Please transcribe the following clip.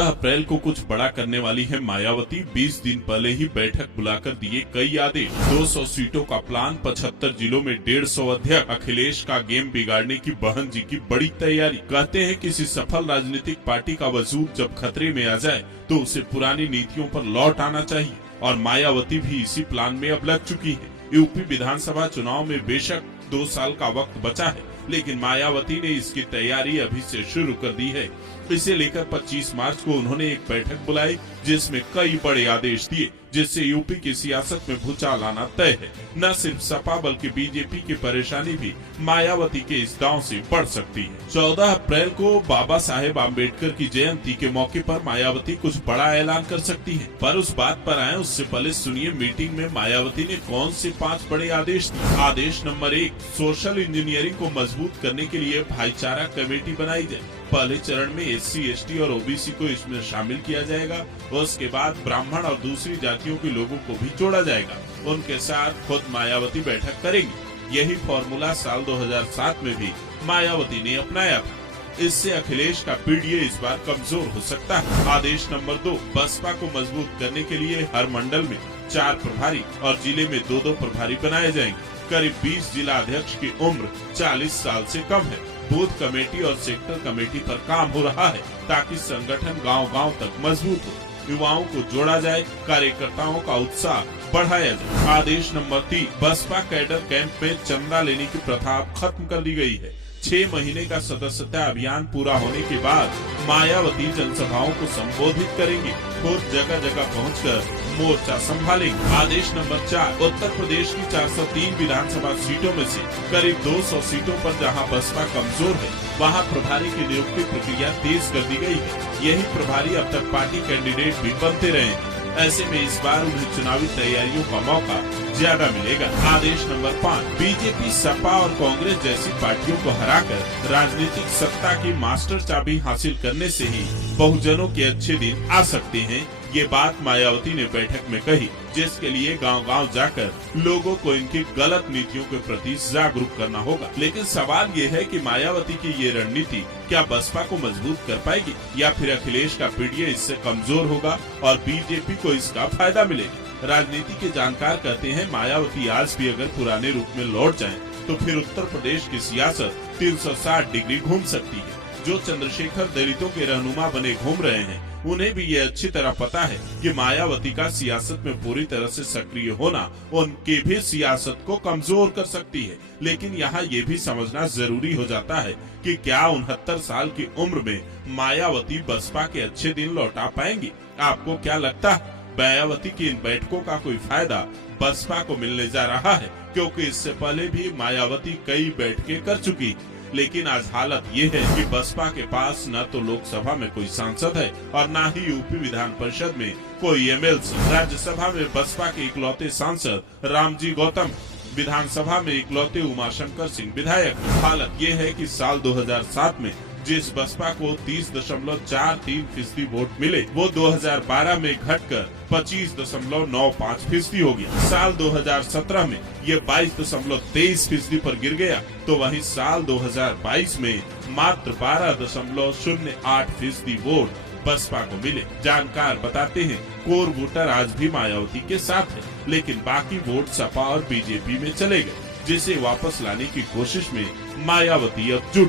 अप्रैल को कुछ बड़ा करने वाली है मायावती। 20 दिन पहले ही बैठक बुलाकर दिए कई आदेश। 200 सीटों का प्लान, 75 जिलों में 150 अध्यक्ष। अखिलेश का गेम बिगाड़ने की बहन जी की बड़ी तैयारी। कहते हैं किसी सफल राजनीतिक पार्टी का वजूद जब खतरे में आ जाए तो उसे पुरानी नीतियों पर लौट आना चाहिए, और मायावती भी इसी प्लान में अब लग चुकी है। यूपी विधानसभा चुनाव में बेशक 2 साल का वक्त बचा है, लेकिन मायावती ने इसकी तैयारी अभी से शुरू कर दी है। इसे लेकर 25 मार्च को उन्होंने एक बैठक बुलाई, जिसमें कई बड़े आदेश दिए, जिससे यूपी की सियासत में भूचाल आना तय है। न सिर्फ सपा बल्कि बीजेपी की परेशानी भी मायावती के इस दांव से बढ़ सकती है। 14 अप्रैल को बाबा साहेब आम्बेडकर की जयंती के मौके पर मायावती कुछ बड़ा ऐलान कर सकती है, पर उस बात पर आए उससे पहले सुनिए मीटिंग में मायावती ने कौन से 5 बड़े आदेश दिए। आदेश नंबर 1, सोशल इंजीनियरिंग को मजबूत करने के लिए भाईचारा कमेटी बनाई जाए। पहले चरण में SC, ST और OBC को इसमें शामिल किया जाएगा। उसके बाद ब्राह्मण और दूसरी जातियों के लोगों को भी जोड़ा जाएगा। उनके साथ खुद मायावती बैठक करेंगी। यही फॉर्मूला साल 2007 में भी मायावती ने अपनाया था। इससे अखिलेश का PDA इस बार कमजोर हो सकता है। आदेश नंबर 2, बसपा को मजबूत करने के लिए हर मंडल में 4 प्रभारी और जिले में 2-2 प्रभारी बनाए जाएंगे। करीब 20 जिला अध्यक्ष की उम्र 40 साल से कम है। बूथ कमेटी और सेक्टर कमेटी पर काम हो रहा है, ताकि संगठन गांव-गांव तक मजबूत हो। युवाओं को जोड़ा जाए, कार्यकर्ताओं का उत्साह बढ़ाया जाए। आदेश नंबर 3, बसपा कैडर कैंप में चंदा लेने की प्रथा खत्म कर दी गई है। 6 महीने का सदस्यता अभियान पूरा होने के बाद मायावती जनसभाओं को संबोधित करेंगे, खुद जगह जगह पहुंचकर मोर्चा संभालेंगे। आदेश नंबर 4, उत्तर प्रदेश की 403 विधानसभा सीटों में से करीब 200 सीटों पर जहां बसपा कमजोर है, वहां प्रभारी की नियुक्ति प्रक्रिया तेज कर दी गई है। यही प्रभारी अब तक पार्टी कैंडिडेट भी बनते रहे हैं। ऐसे में इस बार उन्हें चुनावी तैयारियों का मौका ज्यादा मिलेगा। आदेश नंबर 5, बीजेपी, सपा और कांग्रेस जैसी पार्टियों को हराकर राजनीतिक सत्ता की मास्टर चाबी हासिल करने से ही बहुजनों के अच्छे दिन आ सकते हैं। ये बात मायावती ने बैठक में कही, जिसके लिए गांव-गांव जाकर लोगों को इनकी गलत नीतियों के प्रति जागरूक करना होगा। लेकिन सवाल ये है कि मायावती की ये रणनीति क्या बसपा को मजबूत कर पाएगी, या फिर अखिलेश का PDA इससे कमजोर होगा और बीजेपी को इसका फायदा मिलेगा। राजनीति के जानकार कहते हैं मायावती आज भी अगर पुराने रूप में लौट जाएं, तो फिर उत्तर प्रदेश की सियासत 360 डिग्री घूम सकती है। जो चंद्रशेखर दलितों के रहनुमा बने घूम रहे हैं, उन्हें भी ये अच्छी तरह पता है कि मायावती का सियासत में पूरी तरह से सक्रिय होना उनके भी सियासत को कमजोर कर सकती है। लेकिन यहाँ ये भी समझना जरूरी हो जाता है कि क्या 69 साल की उम्र में मायावती बसपा के अच्छे दिन लौटा पाएंगी? आपको क्या लगता है? मायावती की इन बैठकों का कोई फायदा बसपा को मिलने जा रहा है? क्योंकि इससे पहले भी मायावती कई बैठकें कर चुकी है। लेकिन आज हालत ये है कि बसपा के पास न तो लोकसभा में कोई सांसद है और न ही यूपी विधान परिषद में कोई MLC। राज्यसभा में बसपा के इकलौते सांसद रामजी गौतम, विधानसभा में इकलौते उमाशंकर सिंह विधायक। हालत ये है कि साल 2007 में जिस बसपा को 30.43% वोट मिले, वो 2012 में घटकर 25.95% हो गया। साल 2017 में ये 22.23% पर गिर गया, तो वहीं साल 2022 में मात्र 12.08% वोट बसपा को मिले। जानकार बताते हैं कोर वोटर आज भी मायावती के साथ है, लेकिन बाकी वोट सपा और बीजेपी में चले गए, जिसे वापस लाने की कोशिश में मायावती अब जुट